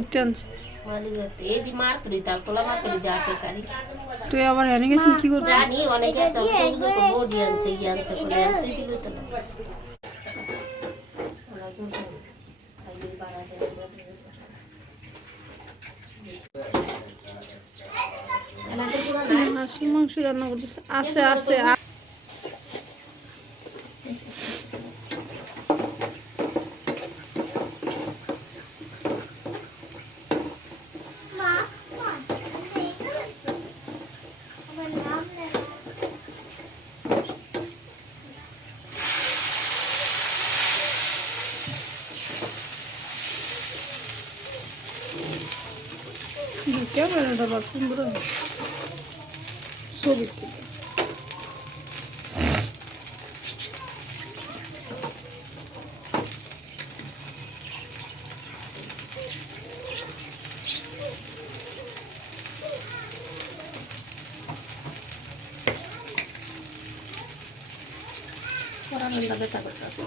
কইতে আনছে মালিগাতে এডি মার করি তার তোলা মার করি যা আসে কারি তুই আবার এনে গেছিস কি করছিস জানি অনেকে সব সুন্দর করে বডি আনছে ইয়ানছে করে আনতে দিল তো না হাঁসের মাংস রান্না করতেছে আছে আছে ক্যামেরাটা বা সুন্দর ছবি থেকে পরানন্দা বেটা করতে আছে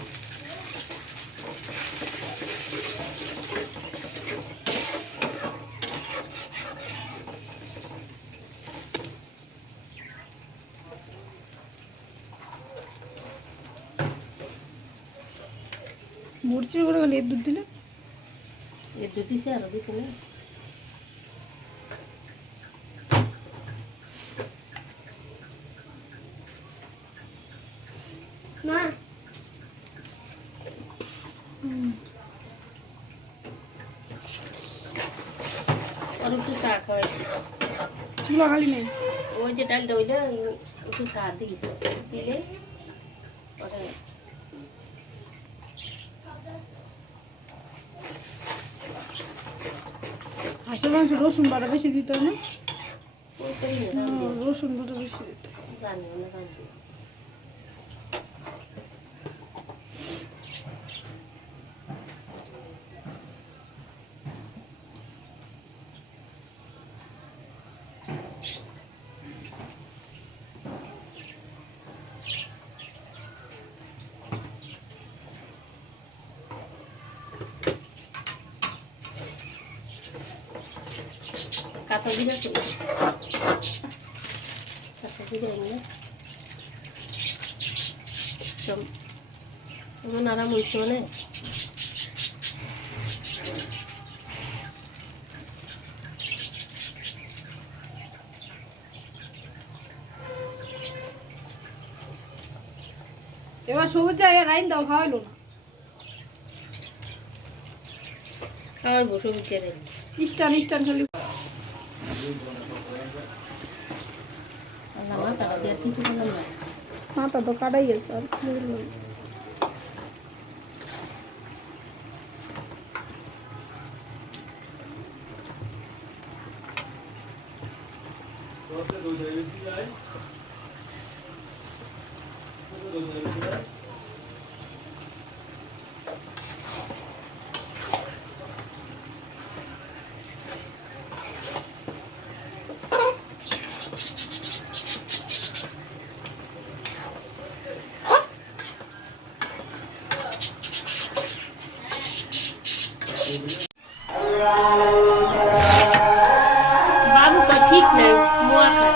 মুরচি করে গেলে দুধ দিলে এর দুধ দিছে আর দিছে না মা আর একটু চা খাওয়াই চুলা খালি নেই ওই যে ডালটা ওইটা একটু চা দিস দিলে ওটা হাঁসের মাংস রসুন বাটা বেশি দিতে হয় না ওই করি না রসুন বাটা বেশি দিতে জানি না জানি কাঁচা জিরা করি কাঁচা জিরা নিয়ে এমন আরাম হয়েছে মানে এবার সবুজ জায়গায় রাইন দাও খাওয়াইলো না খাওয়াই বসে বুঝছে রে ইস্টান ইস্টান খালি মাথা দিয়ে কিছু বললাম না মাথা তো কাটাই গেছে আর কি বলবো? বাবু তো ঠিক নাই মোয়া খায়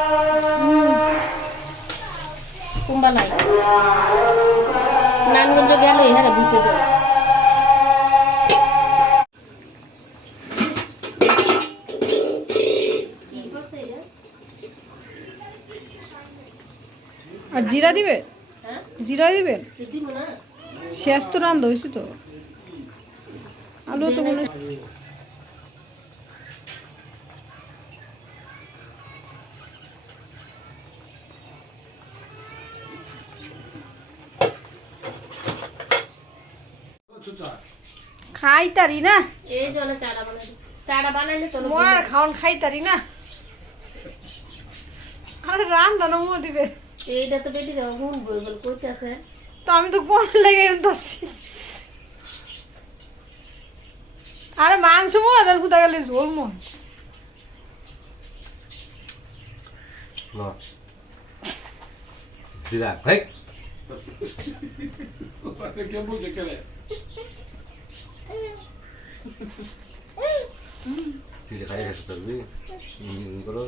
কুম্বা নাই নানগঞ্জ গেল এখানে ঘুরতে যাবে আর জিরা দিবে হ্যাঁ জিরা দিবেন দিব না শেষ তো রান্ধা হয়েছে তো আলু তো মনে খাইতারি না এই জন্য চারা বানাইলে তো মোর খাওন খাইতারি না আরে রান্না না মো দিবে এইটা তো বেটি হুন বই বল কইতাছে তো আমি তো কোন লেগে এনতাছি আরে মাংস মো আদাল ফুটা গেলে ঝোল মো No. Dida, quick. তুই খাই খেতে পারবি করো